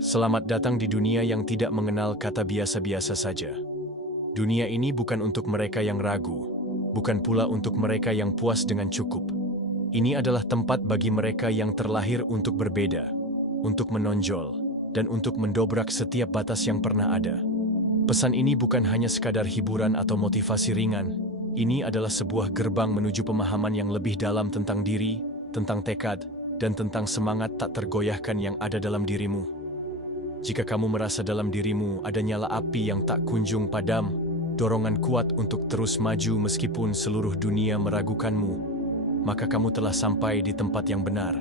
Selamat datang di dunia yang tidak mengenal kata biasa-biasa saja. Dunia ini bukan untuk mereka yang ragu, bukan pula untuk mereka yang puas dengan cukup. Ini adalah tempat bagi mereka yang terlahir untuk berbeda, untuk menonjol, dan untuk mendobrak setiap batas yang pernah ada. Pesan ini bukan hanya sekadar hiburan atau motivasi ringan. Ini adalah sebuah gerbang menuju pemahaman yang lebih dalam tentang diri, tentang tekad, dan tentang semangat tak tergoyahkan yang ada dalam dirimu. Jika kamu merasa dalam dirimu ada nyala api yang tak kunjung padam, dorongan kuat untuk terus maju meskipun seluruh dunia meragukanmu, maka kamu telah sampai di tempat yang benar.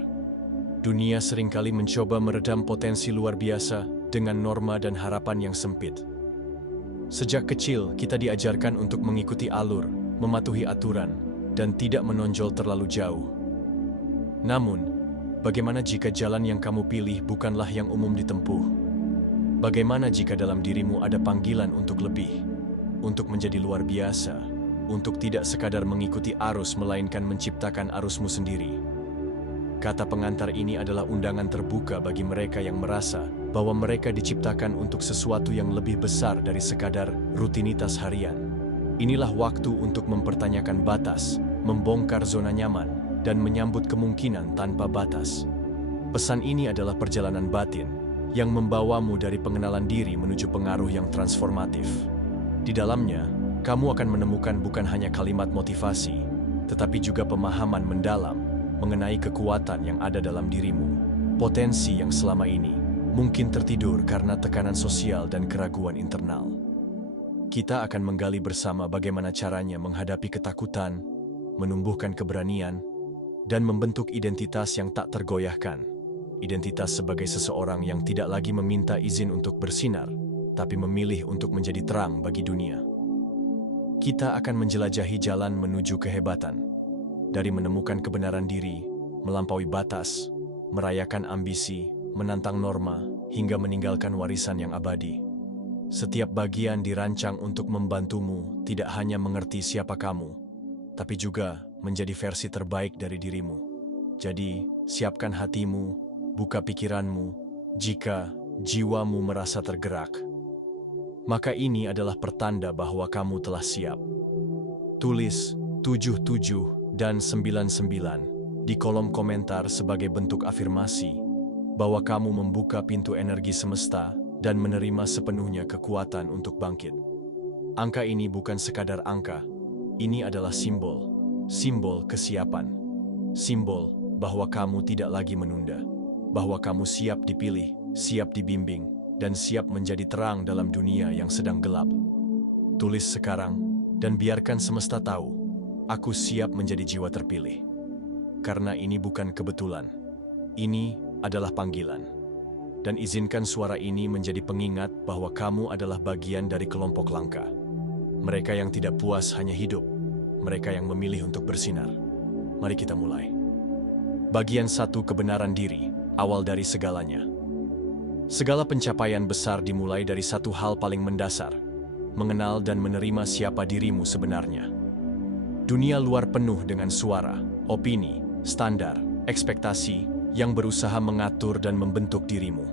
Dunia seringkali mencoba meredam potensi luar biasa dengan norma dan harapan yang sempit. Sejak kecil, kita diajarkan untuk mengikuti alur, mematuhi aturan, dan tidak menonjol terlalu jauh. Namun, bagaimana jika jalan yang kamu pilih bukanlah yang umum ditempuh? Bagaimana jika dalam dirimu ada panggilan untuk lebih, untuk menjadi luar biasa, untuk tidak sekadar mengikuti arus melainkan menciptakan arusmu sendiri? Kata pengantar ini adalah undangan terbuka bagi mereka yang merasa bahwa mereka diciptakan untuk sesuatu yang lebih besar dari sekadar rutinitas harian. Inilah waktu untuk mempertanyakan batas, membongkar zona nyaman, dan menyambut kemungkinan tanpa batas. Pesan ini adalah perjalanan batin yang membawamu dari pengenalan diri menuju pengaruh yang transformatif. Di dalamnya, kamu akan menemukan bukan hanya kalimat motivasi, tetapi juga pemahaman mendalam mengenai kekuatan yang ada dalam dirimu, potensi yang selama ini mungkin tertidur karena tekanan sosial dan keraguan internal. Kita akan menggali bersama bagaimana caranya menghadapi ketakutan, menumbuhkan keberanian, dan membentuk identitas yang tak tergoyahkan. Identitas sebagai seseorang yang tidak lagi meminta izin untuk bersinar, tapi memilih untuk menjadi terang bagi dunia. Kita akan menjelajahi jalan menuju kehebatan, dari menemukan kebenaran diri, melampaui batas, merayakan ambisi, menantang norma, hingga meninggalkan warisan yang abadi. Setiap bagian dirancang untuk membantumu tidak hanya mengerti siapa kamu, tapi juga menjadi versi terbaik dari dirimu. Jadi, siapkan hatimu, buka pikiranmu, jika jiwamu merasa tergerak. Maka ini adalah pertanda bahwa kamu telah siap. Tulis 77 dan 99 di kolom komentar sebagai bentuk afirmasi bahwa kamu membuka pintu energi semesta dan menerima sepenuhnya kekuatan untuk bangkit. Angka ini bukan sekadar angka, ini adalah simbol kesiapan, simbol bahwa kamu tidak lagi menunda, bahwa kamu siap dipilih, siap dibimbing, dan siap menjadi terang dalam dunia yang sedang gelap. Tulis sekarang, dan biarkan semesta tahu, aku siap menjadi jiwa terpilih. Karena ini bukan kebetulan, ini adalah panggilan. Dan izinkan suara ini menjadi pengingat bahwa kamu adalah bagian dari kelompok langka. Mereka yang tidak puas hanya hidup, mereka yang memilih untuk bersinar. Mari kita mulai. Bagian 1, kebenaran diri. Awal dari segalanya. Segala pencapaian besar dimulai dari satu hal paling mendasar, mengenal dan menerima siapa dirimu sebenarnya. Dunia luar penuh dengan suara, opini, standar, ekspektasi yang berusaha mengatur dan membentuk dirimu.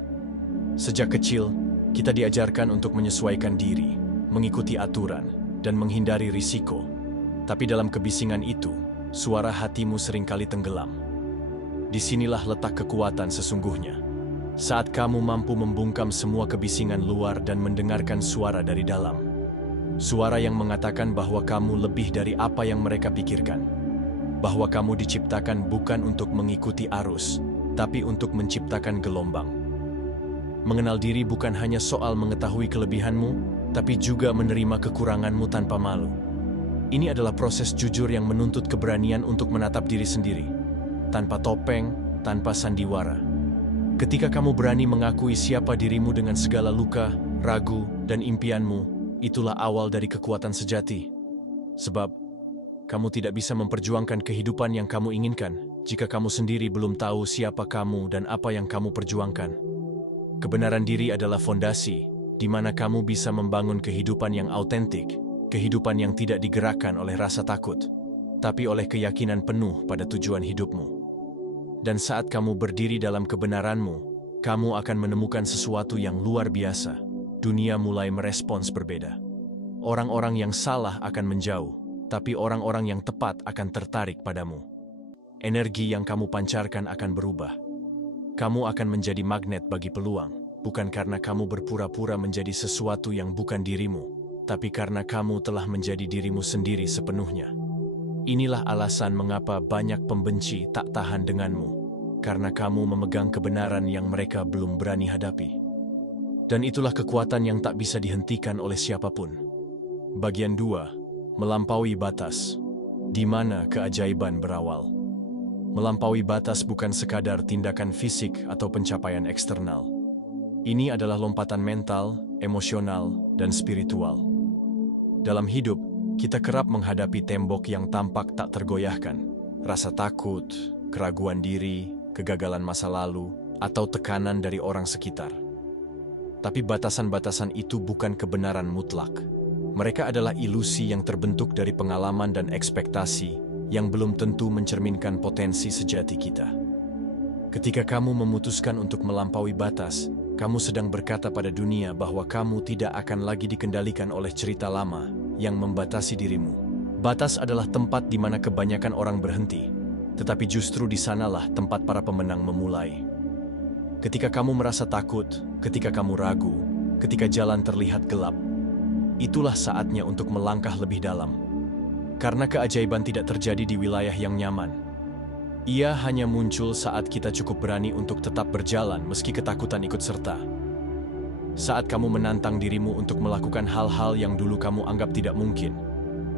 Sejak kecil, kita diajarkan untuk menyesuaikan diri, mengikuti aturan, dan menghindari risiko. Tapi dalam kebisingan itu, suara hatimu seringkali tenggelam. Disinilah letak kekuatan sesungguhnya. Saat kamu mampu membungkam semua kebisingan luar dan mendengarkan suara dari dalam. Suara yang mengatakan bahwa kamu lebih dari apa yang mereka pikirkan. Bahwa kamu diciptakan bukan untuk mengikuti arus, tapi untuk menciptakan gelombang. Mengenal diri bukan hanya soal mengetahui kelebihanmu, tapi juga menerima kekuranganmu tanpa malu. Ini adalah proses jujur yang menuntut keberanian untuk menatap diri sendiri. Tanpa topeng, tanpa sandiwara. Ketika kamu berani mengakui siapa dirimu dengan segala luka, ragu, dan impianmu, itulah awal dari kekuatan sejati. Sebab, kamu tidak bisa memperjuangkan kehidupan yang kamu inginkan jika kamu sendiri belum tahu siapa kamu dan apa yang kamu perjuangkan. Kebenaran diri adalah fondasi, di mana kamu bisa membangun kehidupan yang autentik, kehidupan yang tidak digerakkan oleh rasa takut, tapi oleh keyakinan penuh pada tujuan hidupmu. Dan saat kamu berdiri dalam kebenaranmu, kamu akan menemukan sesuatu yang luar biasa. Dunia mulai merespons berbeda. Orang-orang yang salah akan menjauh, tapi orang-orang yang tepat akan tertarik padamu. Energi yang kamu pancarkan akan berubah. Kamu akan menjadi magnet bagi peluang, bukan karena kamu berpura-pura menjadi sesuatu yang bukan dirimu, tapi karena kamu telah menjadi dirimu sendiri sepenuhnya. Inilah alasan mengapa banyak pembenci tak tahan denganmu, karena kamu memegang kebenaran yang mereka belum berani hadapi. Dan itulah kekuatan yang tak bisa dihentikan oleh siapapun. Bagian 2. Melampaui batas. Di mana keajaiban berawal. Melampaui batas bukan sekadar tindakan fisik atau pencapaian eksternal. Ini adalah lompatan mental, emosional, dan spiritual. Dalam hidup, kita kerap menghadapi tembok yang tampak tak tergoyahkan. Rasa takut, keraguan diri, kegagalan masa lalu, atau tekanan dari orang sekitar. Tapi batasan-batasan itu bukan kebenaran mutlak. Mereka adalah ilusi yang terbentuk dari pengalaman dan ekspektasi yang belum tentu mencerminkan potensi sejati kita. Ketika kamu memutuskan untuk melampaui batas, kamu sedang berkata pada dunia bahwa kamu tidak akan lagi dikendalikan oleh cerita lama yang membatasi dirimu. Batas adalah tempat di mana kebanyakan orang berhenti, tetapi justru di sanalah tempat para pemenang memulai. Ketika kamu merasa takut, ketika kamu ragu, ketika jalan terlihat gelap, itulah saatnya untuk melangkah lebih dalam. Karena keajaiban tidak terjadi di wilayah yang nyaman. Ia hanya muncul saat kita cukup berani untuk tetap berjalan meski ketakutan ikut serta. Saat kamu menantang dirimu untuk melakukan hal-hal yang dulu kamu anggap tidak mungkin,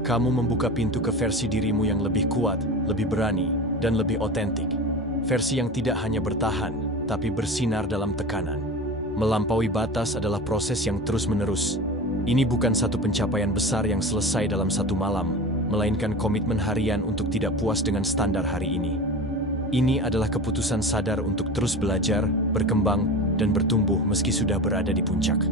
kamu membuka pintu ke versi dirimu yang lebih kuat, lebih berani, dan lebih otentik. Versi yang tidak hanya bertahan, tapi bersinar dalam tekanan. Melampaui batas adalah proses yang terus-menerus. Ini bukan satu pencapaian besar yang selesai dalam satu malam, melainkan komitmen harian untuk tidak puas dengan standar hari ini. Ini adalah keputusan sadar untuk terus belajar, berkembang, dan bertumbuh meski sudah berada di puncak.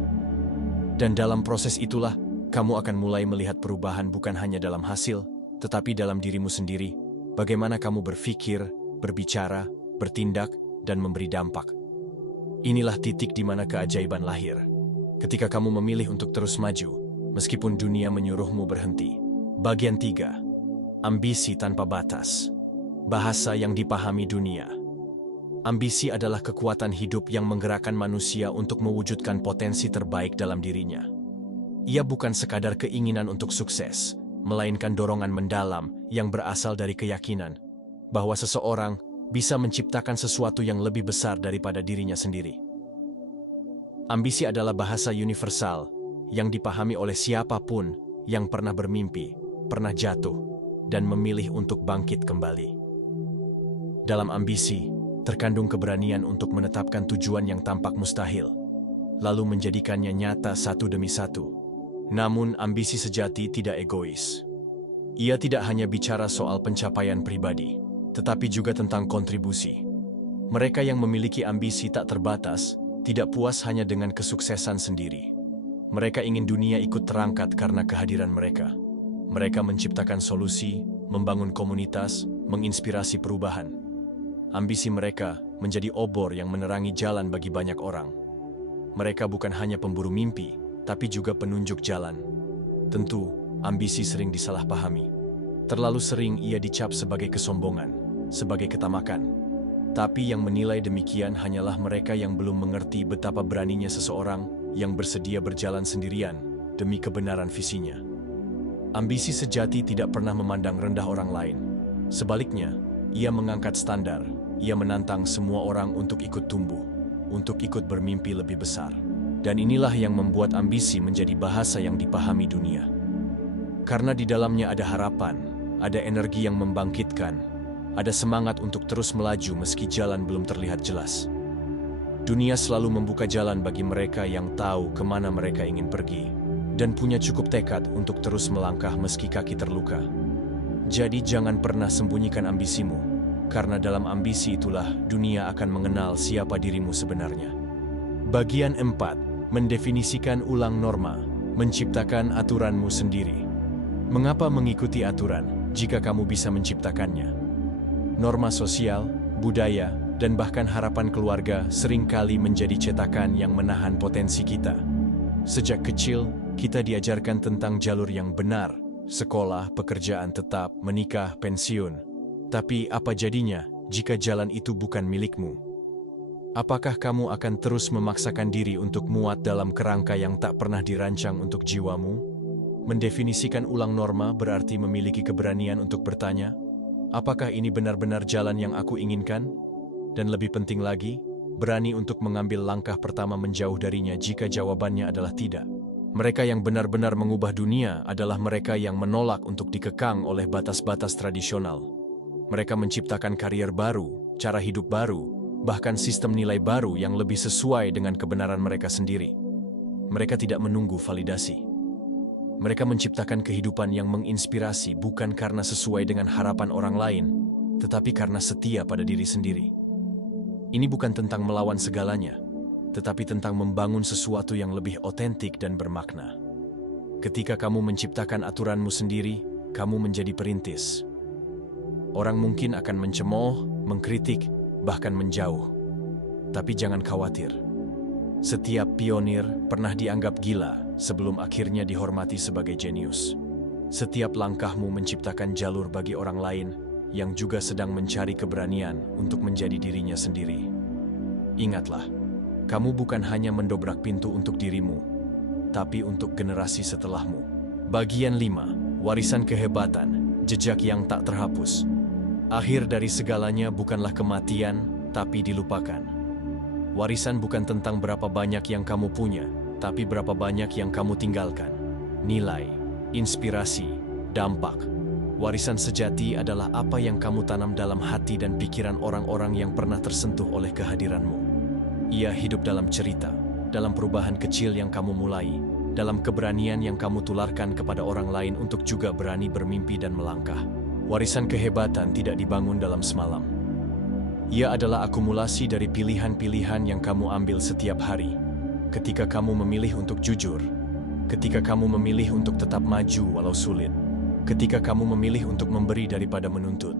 Dan dalam proses itulah, kamu akan mulai melihat perubahan bukan hanya dalam hasil, tetapi dalam dirimu sendiri, bagaimana kamu berpikir, berbicara, bertindak, dan memberi dampak. Inilah titik di mana keajaiban lahir. Ketika kamu memilih untuk terus maju, meskipun dunia menyuruhmu berhenti. Bagian 3. Ambisi tanpa batas. Bahasa yang dipahami dunia. Ambisi adalah kekuatan hidup yang menggerakkan manusia untuk mewujudkan potensi terbaik dalam dirinya. Ia bukan sekadar keinginan untuk sukses, melainkan dorongan mendalam yang berasal dari keyakinan bahwa seseorang bisa menciptakan sesuatu yang lebih besar daripada dirinya sendiri. Ambisi adalah bahasa universal yang dipahami oleh siapapun yang pernah bermimpi, pernah jatuh, dan memilih untuk bangkit kembali. Dalam ambisi, terkandung keberanian untuk menetapkan tujuan yang tampak mustahil, lalu menjadikannya nyata satu demi satu. Namun, ambisi sejati tidak egois. Ia tidak hanya bicara soal pencapaian pribadi, tetapi juga tentang kontribusi. Mereka yang memiliki ambisi tak terbatas, tidak puas hanya dengan kesuksesan sendiri. Mereka ingin dunia ikut terangkat karena kehadiran mereka. Mereka menciptakan solusi, membangun komunitas, menginspirasi perubahan. Ambisi mereka menjadi obor yang menerangi jalan bagi banyak orang. Mereka bukan hanya pemburu mimpi, tapi juga penunjuk jalan. Tentu, ambisi sering disalahpahami. Terlalu sering ia dicap sebagai kesombongan, sebagai ketamakan. Tapi yang menilai demikian hanyalah mereka yang belum mengerti betapa beraninya seseorang yang bersedia berjalan sendirian demi kebenaran visinya. Ambisi sejati tidak pernah memandang rendah orang lain. Sebaliknya, ia mengangkat standar. Ia menantang semua orang untuk ikut tumbuh, untuk ikut bermimpi lebih besar. Dan inilah yang membuat ambisi menjadi bahasa yang dipahami dunia. Karena di dalamnya ada harapan, ada energi yang membangkitkan, ada semangat untuk terus melaju meski jalan belum terlihat jelas. Dunia selalu membuka jalan bagi mereka yang tahu kemana mereka ingin pergi, dan punya cukup tekad untuk terus melangkah meski kaki terluka. Jadi jangan pernah sembunyikan ambisimu, karena dalam ambisi itulah dunia akan mengenal siapa dirimu sebenarnya. Bagian 4. Mendefinisikan ulang norma, menciptakan aturanmu sendiri. Mengapa mengikuti aturan jika kamu bisa menciptakannya? Norma sosial, budaya, Dan bahkan harapan keluarga seringkali menjadi cetakan yang menahan potensi kita. Sejak kecil, kita diajarkan tentang jalur yang benar, sekolah, pekerjaan tetap, menikah, pensiun. Tapi apa jadinya jika jalan itu bukan milikmu? Apakah kamu akan terus memaksakan diri untuk muat dalam kerangka yang tak pernah dirancang untuk jiwamu? Mendefinisikan ulang norma berarti memiliki keberanian untuk bertanya, apakah ini benar-benar jalan yang aku inginkan? Dan lebih penting lagi, berani untuk mengambil langkah pertama menjauh darinya jika jawabannya adalah tidak. Mereka yang benar-benar mengubah dunia adalah mereka yang menolak untuk dikekang oleh batas-batas tradisional. Mereka menciptakan karier baru, cara hidup baru, bahkan sistem nilai baru yang lebih sesuai dengan kebenaran mereka sendiri. Mereka tidak menunggu validasi. Mereka menciptakan kehidupan yang menginspirasi bukan karena sesuai dengan harapan orang lain, tetapi karena setia pada diri sendiri. Ini bukan tentang melawan segalanya, tetapi tentang membangun sesuatu yang lebih otentik dan bermakna. Ketika kamu menciptakan aturanmu sendiri, kamu menjadi perintis. Orang mungkin akan mencemooh, mengkritik, bahkan menjauh. Tapi jangan khawatir. Setiap pionir pernah dianggap gila sebelum akhirnya dihormati sebagai jenius. Setiap langkahmu menciptakan jalur bagi orang lain yang juga sedang mencari keberanian untuk menjadi dirinya sendiri. Ingatlah, kamu bukan hanya mendobrak pintu untuk dirimu, tapi untuk generasi setelahmu. Bagian 5. Warisan kehebatan, jejak yang tak terhapus. Akhir dari segalanya bukanlah kematian, tapi dilupakan. Warisan bukan tentang berapa banyak yang kamu punya, tapi berapa banyak yang kamu tinggalkan. Nilai, inspirasi, dampak. Warisan sejati adalah apa yang kamu tanam dalam hati dan pikiran orang-orang yang pernah tersentuh oleh kehadiranmu. Ia hidup dalam cerita, dalam perubahan kecil yang kamu mulai, dalam keberanian yang kamu tularkan kepada orang lain untuk juga berani bermimpi dan melangkah. Warisan kehebatan tidak dibangun dalam semalam. Ia adalah akumulasi dari pilihan-pilihan yang kamu ambil setiap hari. Ketika kamu memilih untuk jujur, ketika kamu memilih untuk tetap maju walau sulit, ketika kamu memilih untuk memberi daripada menuntut.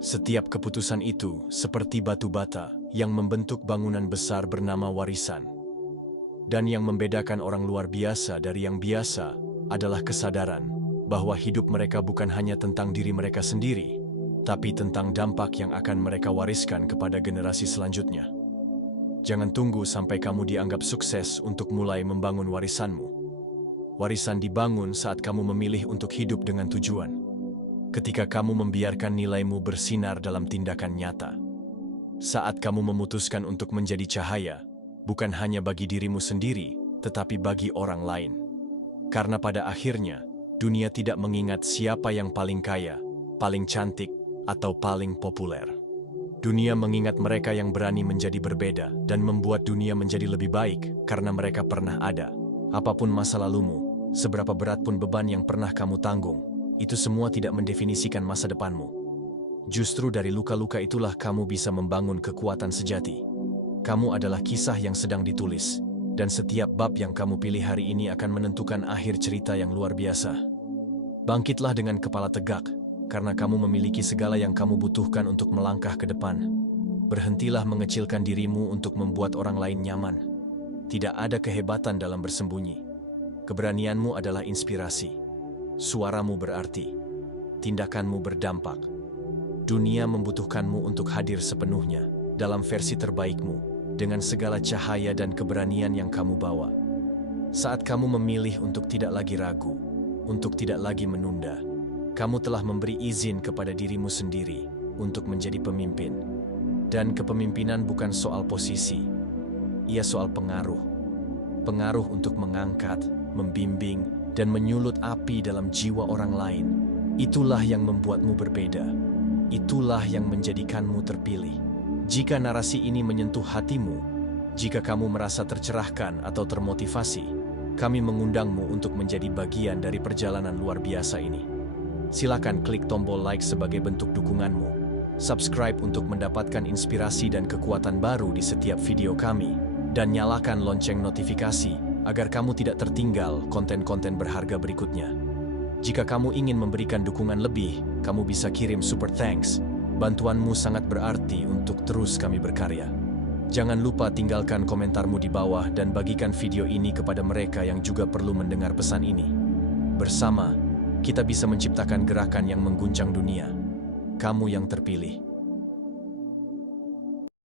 Setiap keputusan itu seperti batu bata yang membentuk bangunan besar bernama warisan. Dan yang membedakan orang luar biasa dari yang biasa adalah kesadaran bahwa hidup mereka bukan hanya tentang diri mereka sendiri, tapi tentang dampak yang akan mereka wariskan kepada generasi selanjutnya. Jangan tunggu sampai kamu dianggap sukses untuk mulai membangun warisanmu. Warisan dibangun saat kamu memilih untuk hidup dengan tujuan. Ketika kamu membiarkan nilaimu bersinar dalam tindakan nyata. Saat kamu memutuskan untuk menjadi cahaya, bukan hanya bagi dirimu sendiri, tetapi bagi orang lain. Karena pada akhirnya, dunia tidak mengingat siapa yang paling kaya, paling cantik, atau paling populer. Dunia mengingat mereka yang berani menjadi berbeda dan membuat dunia menjadi lebih baik karena mereka pernah ada. Apapun masa lalumu, seberapa berat pun beban yang pernah kamu tanggung, itu semua tidak mendefinisikan masa depanmu. Justru dari luka-luka itulah kamu bisa membangun kekuatan sejati. Kamu adalah kisah yang sedang ditulis, dan setiap bab yang kamu pilih hari ini akan menentukan akhir cerita yang luar biasa. Bangkitlah dengan kepala tegak, karena kamu memiliki segala yang kamu butuhkan untuk melangkah ke depan. Berhentilah mengecilkan dirimu untuk membuat orang lain nyaman. Tidak ada kehebatan dalam bersembunyi. Keberanianmu adalah inspirasi. Suaramu berarti. Tindakanmu berdampak. Dunia membutuhkanmu untuk hadir sepenuhnya dalam versi terbaikmu dengan segala cahaya dan keberanian yang kamu bawa. Saat kamu memilih untuk tidak lagi ragu, untuk tidak lagi menunda, kamu telah memberi izin kepada dirimu sendiri untuk menjadi pemimpin. Dan kepemimpinan bukan soal posisi, ia soal pengaruh. Pengaruh untuk mengangkat, membimbing, dan menyulut api dalam jiwa orang lain. Itulah yang membuatmu berbeda. Itulah yang menjadikanmu terpilih. Jika narasi ini menyentuh hatimu, jika kamu merasa tercerahkan atau termotivasi, kami mengundangmu untuk menjadi bagian dari perjalanan luar biasa ini. Silakan klik tombol like sebagai bentuk dukunganmu. Subscribe untuk mendapatkan inspirasi dan kekuatan baru di setiap video kami. Dan nyalakan lonceng notifikasi agar kamu tidak tertinggal konten-konten berharga berikutnya. Jika kamu ingin memberikan dukungan lebih, kamu bisa kirim super thanks Bantuanmu sangat berarti untuk terus kami berkarya. Jangan lupa tinggalkan komentarmu di bawah dan bagikan video ini kepada mereka yang juga perlu mendengar pesan ini. Bersama, kita bisa menciptakan gerakan yang mengguncang dunia. Kamu yang terpilih.